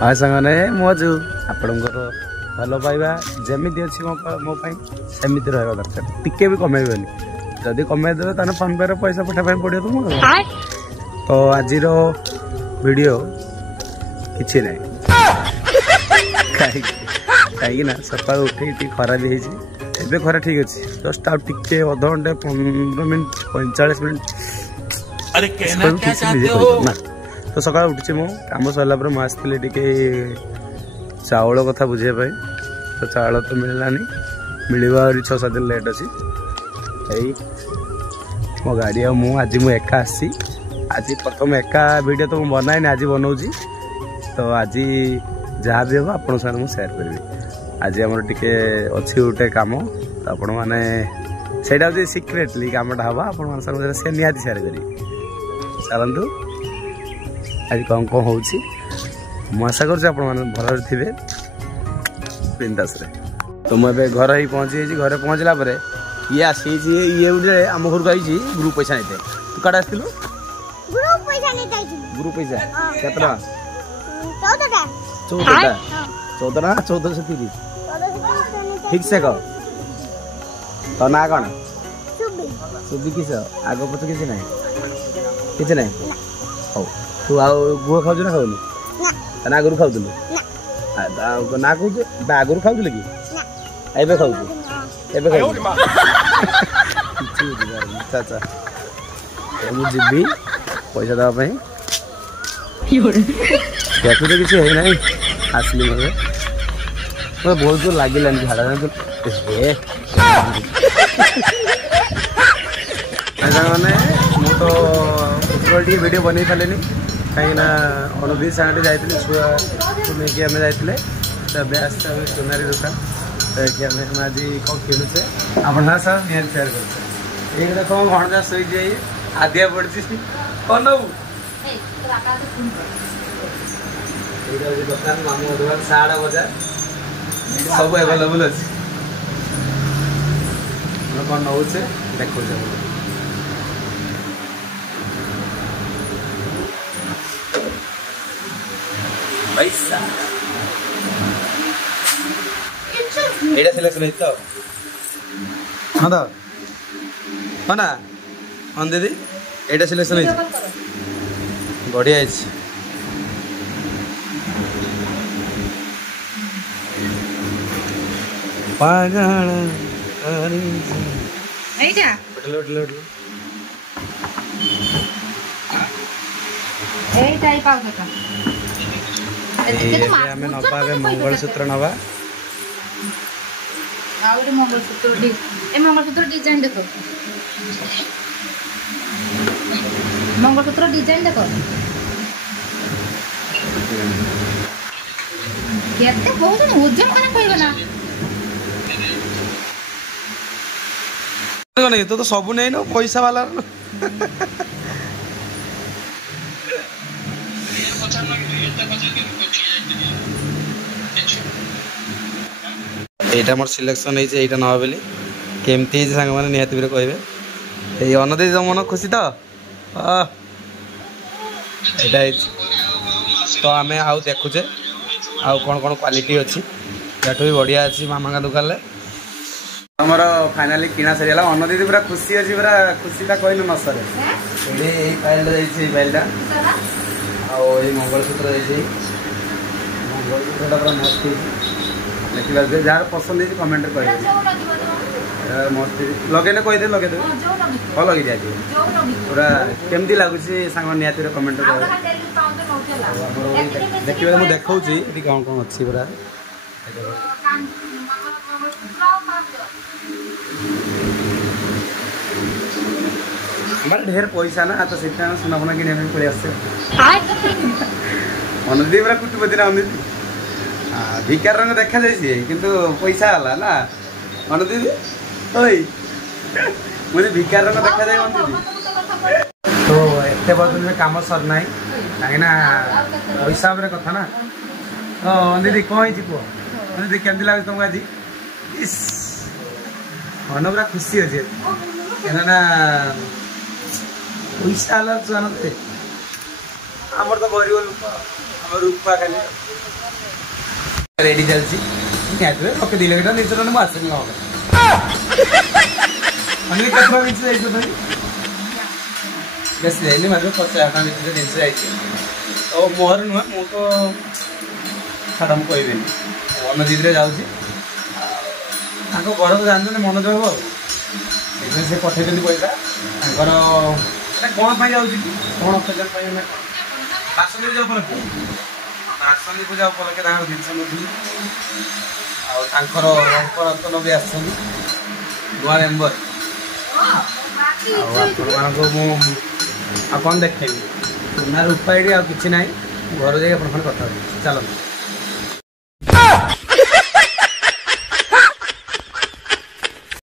हाँ सांगने मजू आपणकर भल पाइबा जमी अच्छी मो सेमती रहा दरकार टिके भी कमेबनी जदि कमेदेवे तो फोन पे पैसा पठाई पड़ो तुमको तो आज वीडियो किसी ना कहीं सका उठे खरा भी होती खरा ठीक अच्छे जस्ट आउ टे अध घंटे 15 मिनट 45 मिनट ना तो सका उठी मु कम सरला मुझे टे चाउल कथा बुझापी तो चाउल तो मिललानी मिल 6-7 दिन लेट अच्छी मो गाड़ी आज मु एका आसी आज प्रथम एका वीडियो तो मुझे बनाए आज बनाऊँगी तो आज जहाँ भी हम आप सेयार करी आज आम टे अच्छी गोटे कम तो आपण मैंने से सिक्रेटली कमटा हम आप निहाती सेयार करी चलतु आज कौन कौन हो आशा कर भल थे बिंदास तो मुझे घर ही पहुँची घर पहुँचला ये आसी ये आम घर को आई ग्रुप पैसा नहीं तू कड़े आसलु ग्रुप पैसा केत 1430 ठीक से कह तो ना कौन सुबी किस आग पच किसी ना किसी ना हो तू गुह खाऊ ना खाऊनी आगुरी खाऊलु ना कह आगुरी खाऊल कि एबे खाऊ चाचा मुझे पैसा देवाई देखु तो किसी है ना आसली मैं बहुत जोर लगे झाड़ा मैंने तो वीडियो बन पारे कहीं अनुदीप सागर जाइए छुआ नहीं आम जाइए सोनारी दुकान तो ये आज कौन किणुचे आप सर निहार सेयार कर देख भणजा शोई आदिया पड़ी कौन नबू दुकान मामू दुकान साड़ा बजार सब एवेलेबल अच्छे कौन नौचे देखो पैसा एटा सिलेक्शन है तो हाँ तो हाँ ना हाँ दीदी एटा सिलेक्शन है बढ़िया है पागल एटा उठलो एटा ही पाउ का आम नवा मंगलसूत्र नवा मंगलसूत्र डिजाइन देख मंगलसूत्र डिजाइन देख केते बहुत ओजन कने कहबे ना नहीं तो सब नहीं ना पैसा वाला यहाँ मोर सिलेक्शन होता ना बोली केमती सांग मैंने निहत कहे ये अनदी मन खुशी तो यहाँ तो आम आउ देखुचे आउ कौन कौन क्वालिटी अच्छी भी बढ़िया अच्छी मामा का दुकान हमार फाइनाली किना सरीगला अनदी पूरा खुशी अच्छी पूरा खुशीटा कहल न सर ये फाइलटा आई मंगलसूत्र मंगलसूत्रटा पूरा मस्त देखा जार पसंद है कमेंट कर मस्त लगे कहीदे लगे भल लगे आज पूरा केमती लगुच सांग निहत कमेंट देखिए मुझे देखा कौन कौन अच्छी पूरा ढेर पैसा ना तो सुना फुना कि पड़े आसे अनुदी पूरा कुटुपति ना अनुदी भिकार रंग देखा जाए किंतु पैसा है ना अनुदी मुझे भिकार रंग देखा जाए अनुदी तो एत बदल कम सरना कहीं पैसा कथा ना तो दीदी कौन कह दीदी केमती लगे तुमको आज इस मन पूरा खुशी अच्छे क्या पैसा जानते आमर तो गरीब लोक आम रूपा खाली रेडी चलती ओके 2 लाख नहीं मुझे आसनी अनेक कथा जिन जाइए बेस जाइए मात्र 50,000 भर जिन जाइए तो मोहर नुह मु तो छाड़ मुझे कहबी मनदीप जाऊँगी घर तो जानते मनोज बाबू से पठे पैसा कौन जाऊँगी कौन अकेजन बासनी पूजा उपलक्षे बासनी पूजा उपलक्षे जिनस मुझे रंगरतन भी आस नुआ मेम्बर कौन देखेबी सुना रूपा ये कि ना घर जाइए कथा चलो।